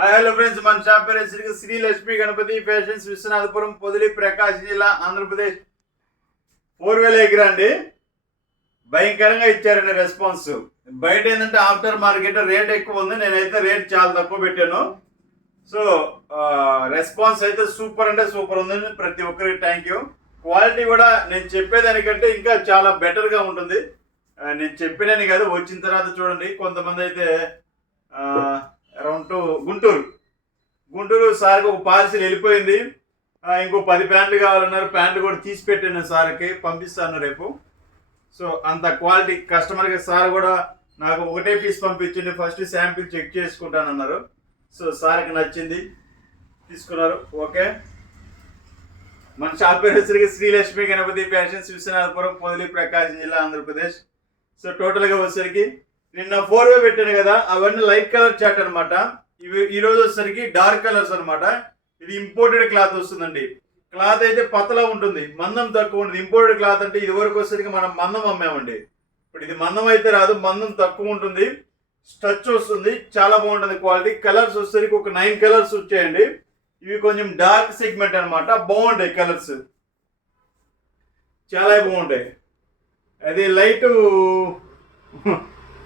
Hello friends, మన shop పేరు Shri Lakshmi Ganapati fashions, Viswanathapuram, Podili, ప్రకాశం జిల్లా, ఆంధ్రప్రదేశ్. 4000 ఎకరా అండి. భయంకరంగా ఇచ్చారండి రెస్పాన్స్. బయట ఏంటంటే ఆఫ్టర్ మార్కెట్ రేట్ ఎక్కువ ఉంది, నేనైతే రేట్ చాలా తక్కువ పెట్టాను. సో రెస్పాన్స్ అయితే సూపర్ అంటే సూపర్ ఉంది. ప్రతి ఒక్కరికి థ్యాంక్ యూ. క్వాలిటీ కూడా నేను చెప్పేదానికంటే ఇంకా చాలా బెటర్గా ఉంటుంది. నేను చెప్పినని కాదు, వచ్చిన తర్వాత చూడండి. కొంతమంది అయితే అరౌండ్ గుంటూరు సార్కి ఒక పార్సిల్ వెళ్ళిపోయింది. ఇంకో 10 ప్యాంట్లు కావాలన్నారు. ప్యాంట్లు కూడా తీసి పెట్టాను, సార్కి పంపిస్తాను రేపు. సో అంత క్వాలిటీ కస్టమర్కి సార్ కూడా నాకు ఒకటే పీస్ పంపించండి, ఫస్ట్ శాంపిల్ చెక్ చేసుకుంటానన్నారు. సో సార్కి నచ్చింది, తీసుకున్నారు. ఓకే, మన షాప్ పేరు వచ్చేసరికి శ్రీ లక్ష్మీ గణపతి ఫ్యాషన్స్, విశ్వనాథపురం, పొదిలి, ప్రకాశం జిల్లా, ఆంధ్రప్రదేశ్. సో టోటల్గా వచ్చేసరికి నిన్న 4 పెట్టాను కదా, అవన్నీ లైట్ కలర్ చాట్ అనమాట. ఇవి ఈరోజు వచ్చేసరికి డార్క్ కలర్స్ అనమాట. ఇది ఇంపోర్టెడ్ క్లాత్ వస్తుందండి. క్లాత్ అయితే పతలా ఉంటుంది, మందం తక్కువ ఉంటుంది. ఇంపోర్టెడ్ క్లాత్ అంటే ఇది వరకు వచ్చేసరికి మనం మందం అమ్మామండి. ఇప్పుడు ఇది మందం అయితే రాదు, మందం తక్కువ ఉంటుంది, స్టచ్ వస్తుంది, చాలా బాగుంటుంది క్వాలిటీ. కలర్స్ వచ్చేసరికి ఒక 9 కలర్స్ వచ్చాయండి. ఇవి కొంచెం డార్క్ సెగ్మెంట్ అనమాట. బాగుంటాయి కలర్స్, చాలా బాగుంటాయి. అది లైట్,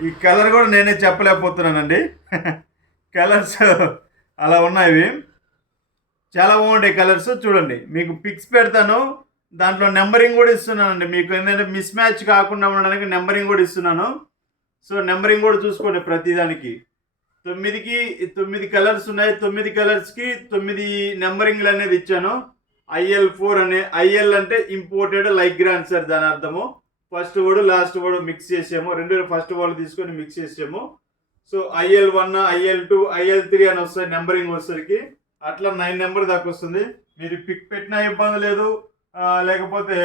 ఈ కలర్ కూడా నేనే చెప్పలేకపోతున్నానండి. కలర్స్ అలా ఉన్నాయి, చాలా బాగుంటాయి కలర్స్. చూడండి, మీకు పిక్స్ పెడతాను, దాంట్లో నెంబరింగ్ కూడా ఇస్తున్నానండి. మీకు ఏంటంటే మిస్ మ్యాచ్ కాకుండా ఉండడానికి నెంబరింగ్ కూడా ఇస్తున్నాను. సో నెంబరింగ్ కూడా చూసుకోండి. ప్రతిదానికి 9 కలర్స్ ఉన్నాయి. 9 కలర్స్కి 9 నెంబరింగ్లు అనేది ఇచ్చాను. IL4 అనే, IL అంటే ఇంపోర్టెడ్ లైక్ గ్రాండ్ సార్, దాని అర్థము. First word last word mix చేసాము, రెండు ఫస్ట్ వర్డ్ తీసుకొని మిక్స్ చేసాము. సో IL1, IL2, IL3 అని వస్తాయి నెంబరింగ్ వచ్చేసరికి. అట్లా 9 నెంబర్ దాకా వస్తుంది. మీరు పిక్ పెట్టినా ఇబ్బంది లేదు, లేకపోతే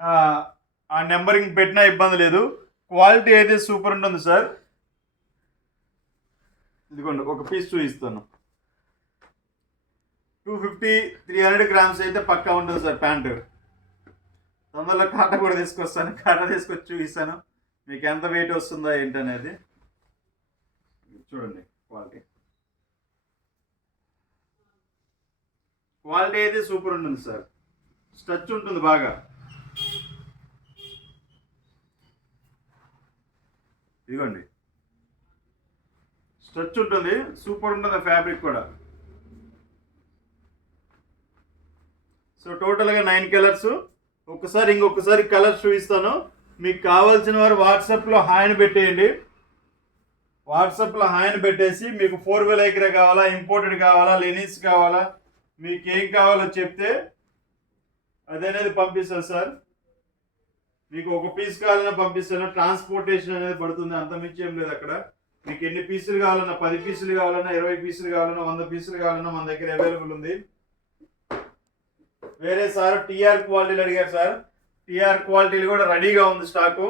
ఆ నెంబరింగ్ పెట్టినా ఇబ్బంది లేదు. క్వాలిటీ అయితే సూపర్ ఉంటుంది సార్. ఇదిగోండి, ఒక పీస్ చూపిస్తాను. 250-300 గ్రామ్స్ అయితే పక్కా ఉంటుంది సార్ ప్యాంటు. తొందరలో కాట కూడా తీసుకొస్తాను, కాట తీసుకొచ్చి చూపిస్తాను మీకు ఎంత వెయిట్ వస్తుందో ఏంటనేది. చూడండి, క్వాలిటీ అయితే సూపర్ ఉంటుంది సార్. స్టచ్ ఉంటుంది బాగా. ఇదిగోండి, స్టచ్ ఉంటుంది, సూపర్ ఉంటుంది ఫ్యాబ్రిక్ కూడా. సో టోటల్గా 9 కలర్స్. ఇంకొకసారి కలర్స్ చూపిస్తాను. మీకు కావాల్సిన వారు వాట్సాప్లో హాయ్ని పెట్టేయండి. వాట్సాప్లో హాయ్ని పెట్టేసి మీకు 4000 ఎకరా కావాలా, ఇంపోర్టెడ్ కావాలా, లెనిన్స్ కావాలా, మీకు ఏం కావాలో చెప్తే అదనేది పంపిస్తాను సార్. మీకు ఒక పీస్ కావాలన్నా పంపిస్తాను. ట్రాన్స్పోర్టేషన్ అనేది పడుతుంది, అంత మించి ఏం లేదు అక్కడ. మీకు ఎన్ని పీసులు కావాలన్నా, 10 పీసులు కావాలన్నా, 20 పీసులు కావాలన్నా, 100 పీసులు కావాలన్నా మన దగ్గర అవైలబుల్ ఉంది. వేరే సార్ TR క్వాలిటీలు అడిగారు సార్. TR క్వాలిటీలు కూడా రెడీగా ఉంది స్టాకు.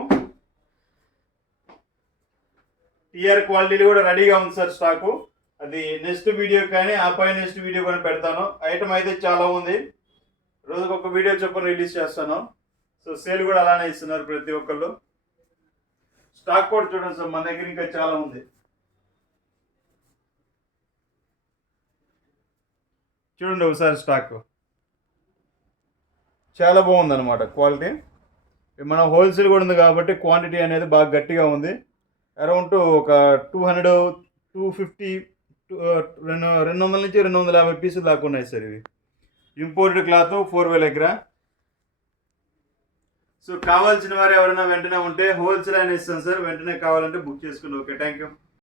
TR క్వాలిటీలు కూడా రెడీగా ఉంది సార్ స్టాకు. అది నెక్స్ట్ వీడియో కానీ నెక్స్ట్ వీడియో కానీ పెడతాను. ఐటమ్ అయితే చాలా ఉంది, రోజుకు ఒక వీడియో చొప్పున రిలీజ్ చేస్తాను. సో సేల్ కూడా అలానే ఇస్తున్నారు ప్రతి ఒక్కళ్ళు. స్టాక్ కూడా చూడండి సార్, మన దగ్గర ఇంకా చాలా ఉంది. చూడండి ఒకసారి, స్టాక్ చాలా బాగుంది అనమాట క్వాలిటీ. మన హోల్సేల్ కూడా ఉంది కాబట్టి క్వాంటిటీ అనేది బాగా గట్టిగా ఉంది. అరౌండ్ ఒక 250 200 నుంచి 250 పీసులు దాకా ఉన్నాయి సార్. ఇవి ఇంపోర్టెడ్ క్లాత్ 4000 ఎకరా. సో కావాల్సిన వారు ఎవరైనా వెంటనే ఉంటే హోల్సేల్ అయినా ఇస్తాను సార్, వెంటనే కావాలంటే బుక్ చేసుకోండి. Okay, thank you.